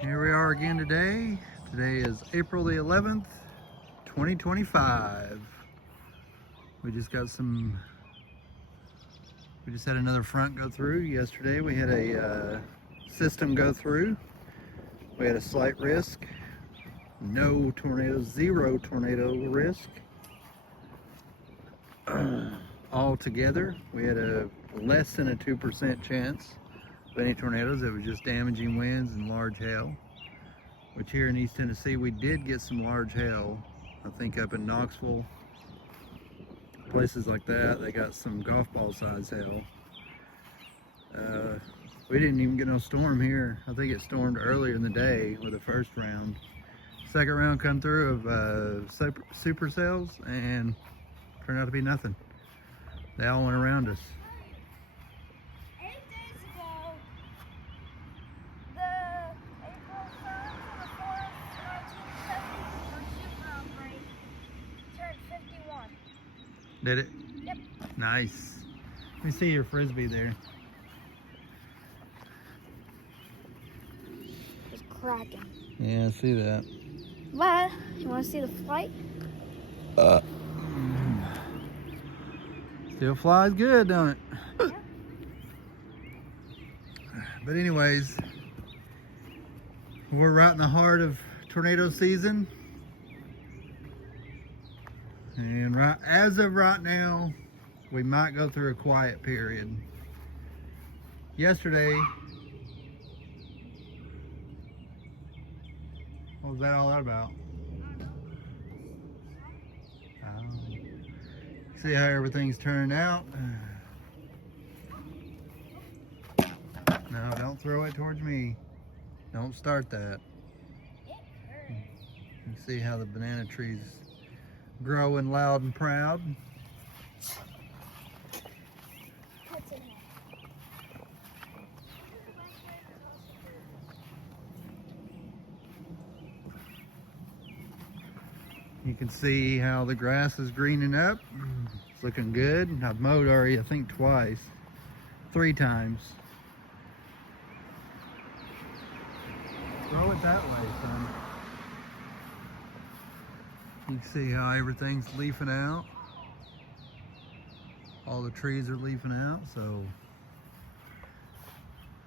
Here we are again today. Today is April the 11th, 2025. We just had another front go through. Yesterday we had a system go through. We had a slight risk. No tornado, zero tornado risk. Altogether, we had a less than a 2% chance of any tornadoes. It was just damaging winds and large hail, which here in East Tennessee we did get some large hail. I think up in Knoxville, places like that, they got some golf ball size hail. We didn't even get no storm here. I think it stormed earlier in the day with the first round. Second round come through of supercells and turned out to be nothing. They all went around us. 8 days ago, the April 3rd to the 4th, 1970 super outbreak turned 51. Did it? Yep. Nice. Let me see your frisbee there. It's cracking. Yeah, I see that. But, you want to see the flight? Still flies good, don't it? Yeah. But anyways, we're right in the heart of tornado season. And as of right now, we might go through a quiet period. Yesterday, what was that all about? See how everything's turned out. No, don't throw it towards me. Don't start that. You see how the banana tree's growing loud and proud. You can see how the grass is greening up. It's looking good. I've mowed already, I think twice, 3 times. Throw it that way, son. You can see how everything's leafing out. All the trees are leafing out, so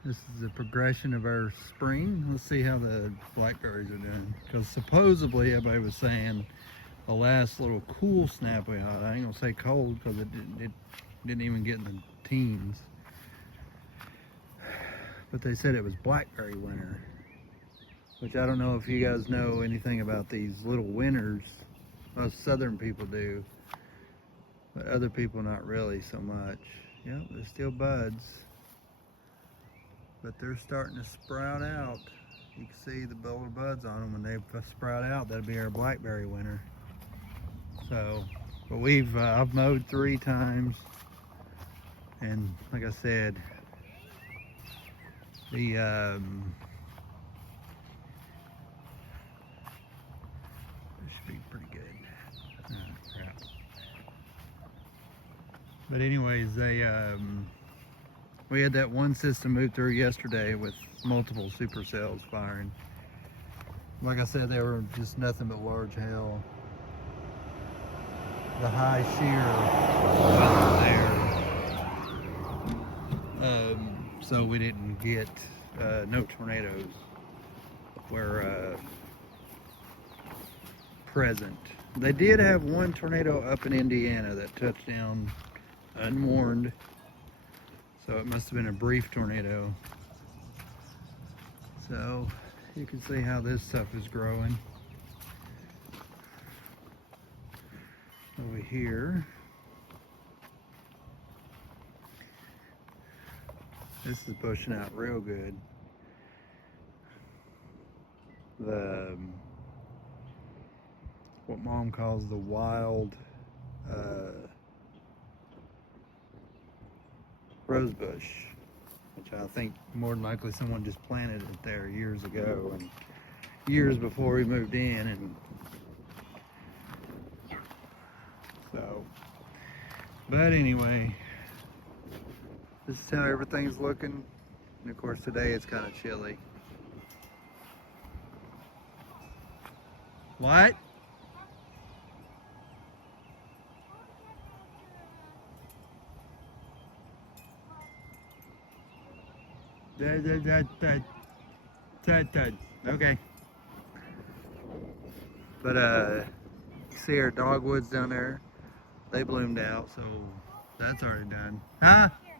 this is the progression of our spring. Let's see how the blackberries are doing. Because supposedly everybody was saying the last little cool snap we had, I ain't gonna say cold because it didn't even get in the teens. But they said it was blackberry winter. Which I don't know if you guys know anything about these little winters. Most southern people do. But other people not really so much. Yep, they're still buds. But they're starting to sprout out. You can see the little buds on them. When they sprout out, that'll be our blackberry winter. So, but I've mowed 3 times. And like I said, the should be pretty good. Oh, crap. But anyways, we had that one system move through yesterday with multiple supercells firing. Like I said, they were just nothing but large hail. The high shear wasn't there. So we didn't get no tornadoes were present. They did have one tornado up in Indiana that touched down unwarned, so it must have been a brief tornado. So you can see how this stuff is growing. Over here, this is pushing out real good. The what Mom calls the wild rosebush, which I think more than likely someone just planted it there years ago and years before we moved in, and so, but anyway, this is how everything's looking. And of course today it's kind of chilly. What? Okay. But you see our dogwoods down there? They bloomed out, so that's already done. Huh? Here,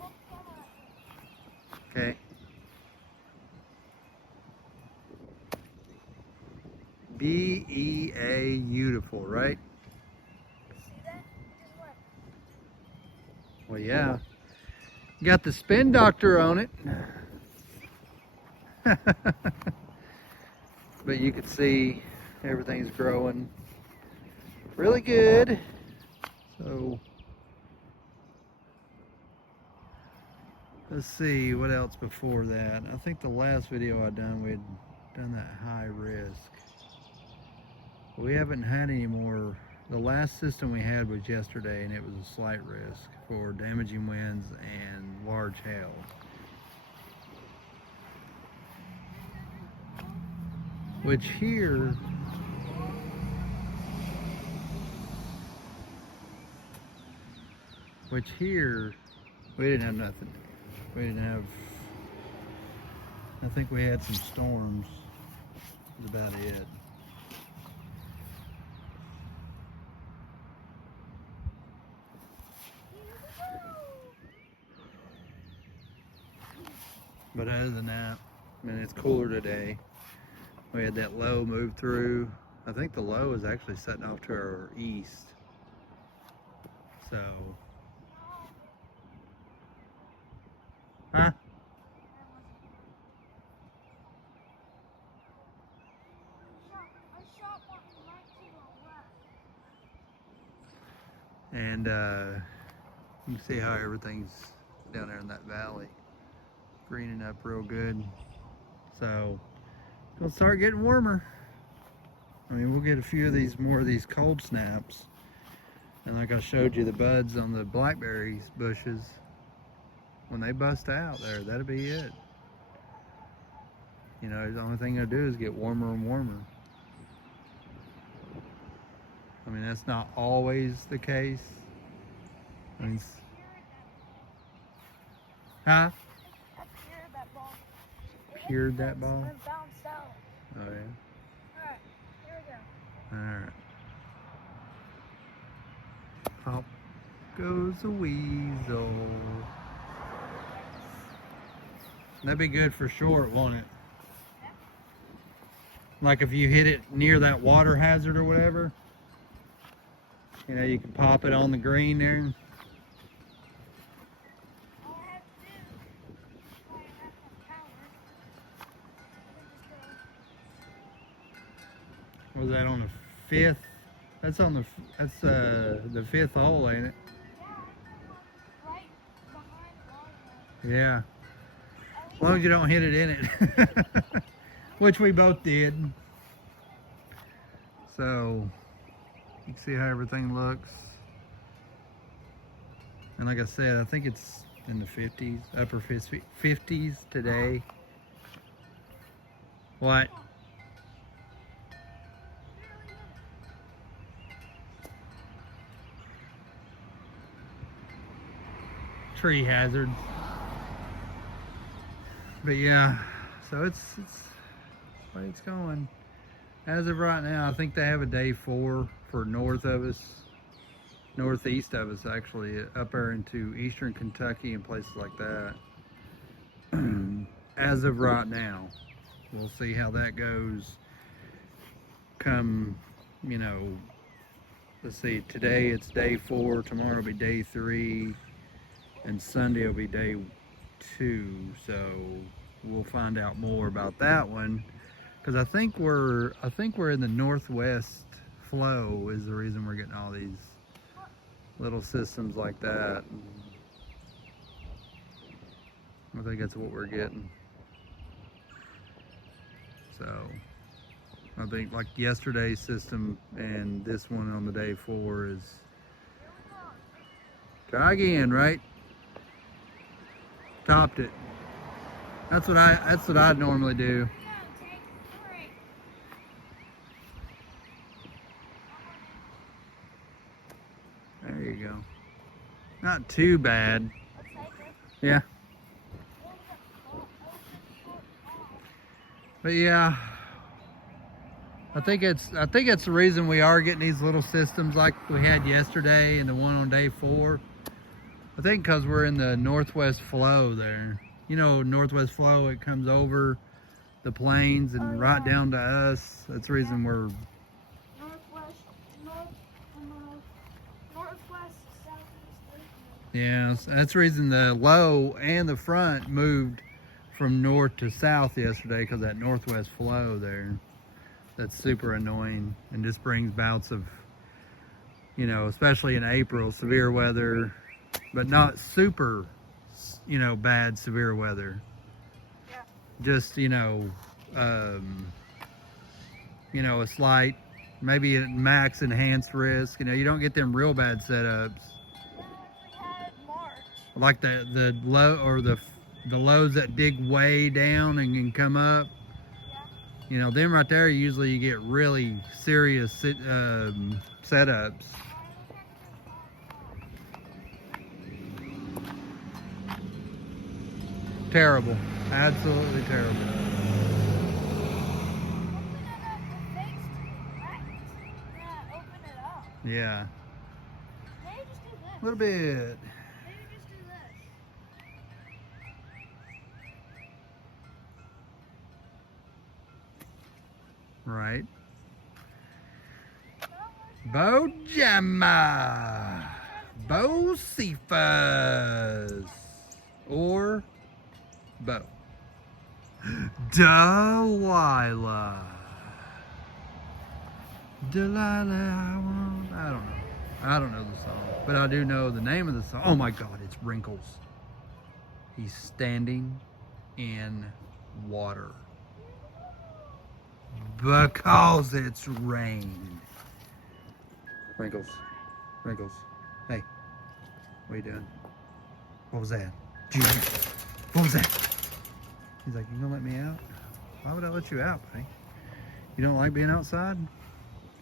look somewhere. Okay. BEA beautiful, right? See that? Just look. Well, yeah. Got the spin doctor on it. But you can see everything's growing really good. So let's see what else before that. I think the last video I done, we'd done that high risk. We haven't had any more. The last system we had was yesterday, and it was a slight risk for damaging winds and large hail. Which here, we didn't have nothing. We didn't have, I think we had some storms, that's about it. But other than that, I mean, it's cooler today. We had that low move through. I think the low is actually setting off to our east. So, huh? I shot one right to the left. And you can see how everything's down there in that valley, greening up real good. So, it's gonna start getting warmer. I mean, we'll get a few of these, more of these cold snaps. And like I showed you, the buds on the blackberries bushes, when they bust out there, that'll be it. You know, the only thing they'll do is get warmer and warmer. I mean, that's not always the case. I mean, huh? I peered that ball. Peered that ball? It bounced out. Oh yeah. Alright, here we go. Alright. Pop goes a weasel. That'd be good for short, won't it? Like if you hit it near that water hazard or whatever, you know, you can pop it on the green there. All I have to do is I have some power. Was that on the fifth? That's on the, that's the fifth hole, ain't it? Yeah, I right behind the water. Yeah. As long as you don't hit it in it. Which we both did. So, you can see how everything looks. And like I said, I think it's in the 50s, upper 50s today. What? Tree hazards. But yeah, so it's the way it's going. As of right now, I think they have a day 4 for north of us, northeast of us actually, up there into eastern Kentucky and places like that. As of right now, we'll see how that goes come, you know, let's see, today it's day 4, tomorrow will be day 3, and Sunday will be day 2, so we'll find out more about that one, because I think we're in the northwest flow is the reason we're getting all these little systems like that. I think that's what we're getting. So I think like yesterday's system and this one on the day 4 is try again, right? Topped it. That's what I normally do. Not too bad. Let's take her. Yeah. But yeah, I think it's the reason we are getting these little systems like we had yesterday and the one on day 4. I think because we're in the northwest flow there. You know, northwest flow, it comes over the plains and Oh, right yeah. down to us. That's the reason we're, Northwest, northwest, southeast. yeah, so that's the reason the low and the front moved from north to south yesterday, because that northwest flow there. That's super annoying and just brings bouts of, you know, especially in April, severe weather, but not super, you know, bad severe weather. Yeah. Just, you know, a slight, maybe a max enhanced risk. You know, you don't get them real bad setups. We had March. Like the low, or the lows that dig way down and can come up. Yeah. You know, them right there, usually you get really serious setups. Terrible. Absolutely terrible. Open it up. Yeah. Maybe just do this. A little bit. Maybe just do this. Right. Bojama. Bocephus. Or Bo. Delilah. Delilah, I don't know. I don't know the song, but I do know the name of the song. Oh my God, it's Wrinkles. He's standing in water because it's rain. Wrinkles, Wrinkles. Hey, what are you doing? What was that? What was that? He's like, you gonna let me out? Why would I let you out, buddy? You don't like being outside?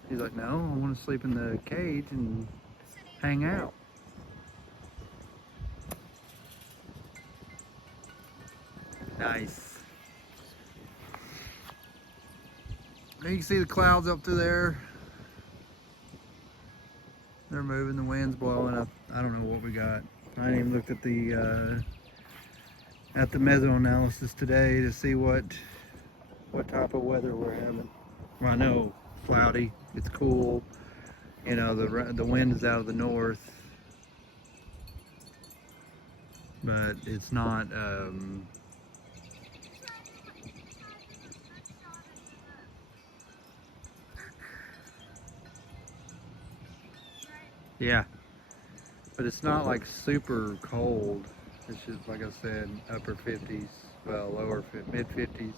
He's like, no, I want to sleep in the cage and hang out. Nice. You can see the clouds up through there. They're moving, the wind's blowing up. I don't know what we got. I ain't even looked at the meso-analysis today to see what type of weather we're having. Well, I know cloudy, it's cool. You know, the wind is out of the north, but it's not. Yeah, but it's not like super cold. It's just, like I said, upper 50s, well, mid 50s.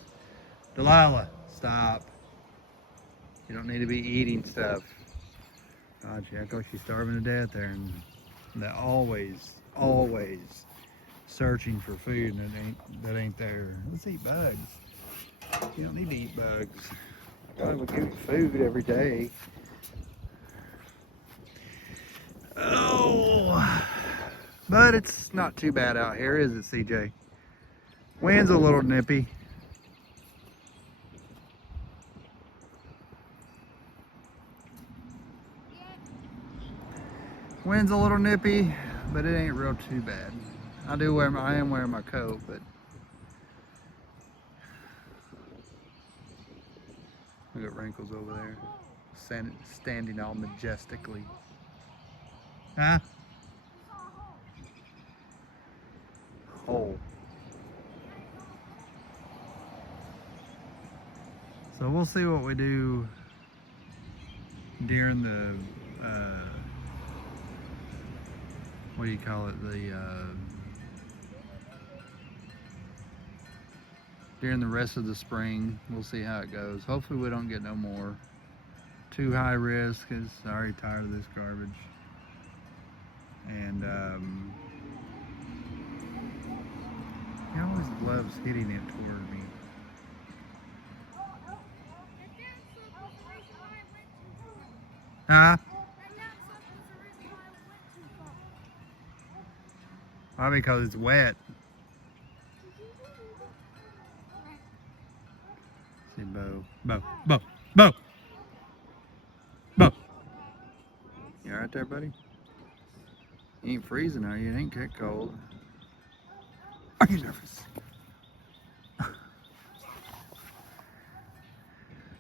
Delilah, stop. You don't need to be eating stuff. God, she acts like she's starving to death there, and they're always searching for food, and that ain't there. Let's eat bugs. You don't need to eat bugs. God will give you food every day. Oh, but it's not too bad out here, is it, CJ? Wind's a little nippy. Wind's a little nippy, but it ain't real too bad. I am wearing my coat, but we got Wrinkles over there, standing all majestically. Huh? Hole. So we'll see what we do during the what do you call it? During the rest of the spring, we'll see how it goes. Hopefully we don't get no more too high risk, because I'm already tired of this garbage. And he always loves hitting it toward me. Huh? Probably because it's wet. See, Bo. Bo. Bo. Bo. Bo. You alright there, buddy? You ain't freezing, are you? It ain't that cold. Are you nervous?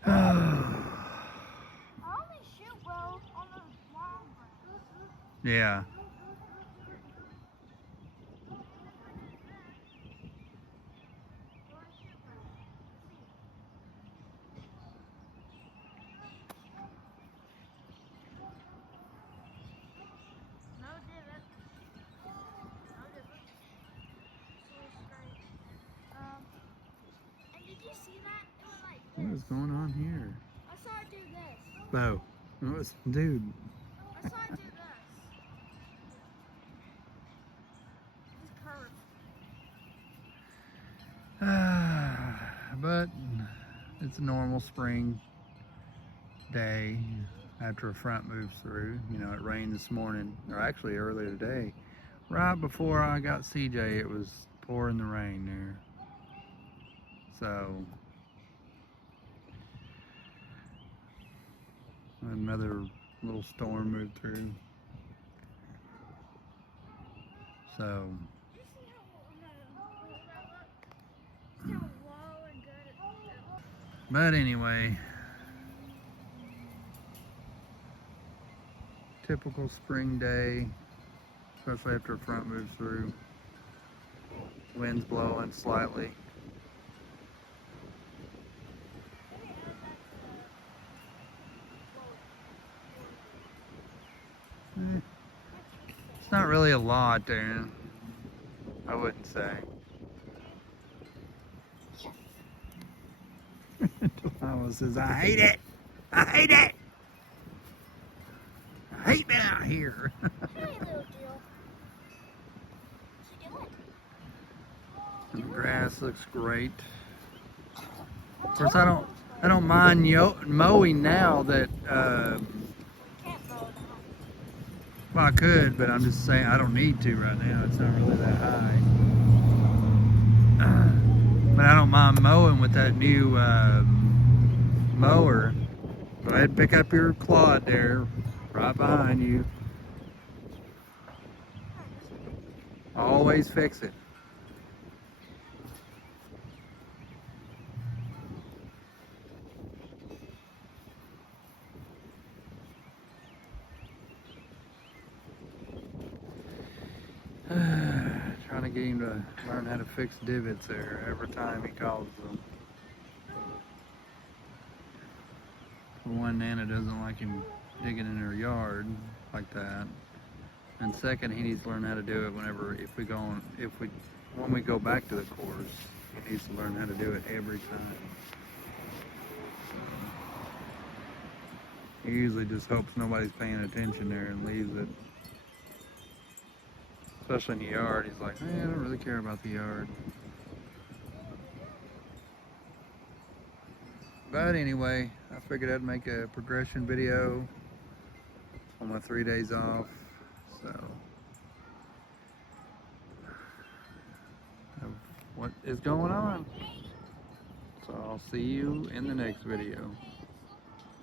I only shoot, bro, on the long grass. Yeah. No divot. No divot. So straight. And did you see that? It was like What this. is going on here? I saw it do this. Bo. Dude. I saw it do this. This curve. But it's a normal spring day after a front moves through. You know, it rained this morning, or actually earlier today. Right before I got CJ, it was pouring the rain there. So, another little storm moved through. So, You see how low and good it is? but anyway, typical spring day, especially after a front moves through. Wind's blowing slightly. It's not really a lot there, I wouldn't say. Delilah says, I hate it! I hate it! I hate being out here. Hey, little deal. What's he doing? The grass looks great. Of course, I don't mind mowing now that, Can't mow now. well, I could, but I'm just saying I don't need to right now. It's not really that high. But I don't mind mowing with that new mower. Go ahead and pick up your clod there, right behind you. Always fix it. Trying to get him to learn how to fix divots there every time he calls them. For one, Nana doesn't like him digging in her yard like that. And second, he needs to learn how to do it when we go back to the course. He needs to learn how to do it every time. He usually just hopes nobody's paying attention there and leaves it. Especially in the yard, he's like, I don't really care about the yard. But anyway, I figured I'd make a progression video on my 3 days off. So, of what is going on. So I'll see you in the next video.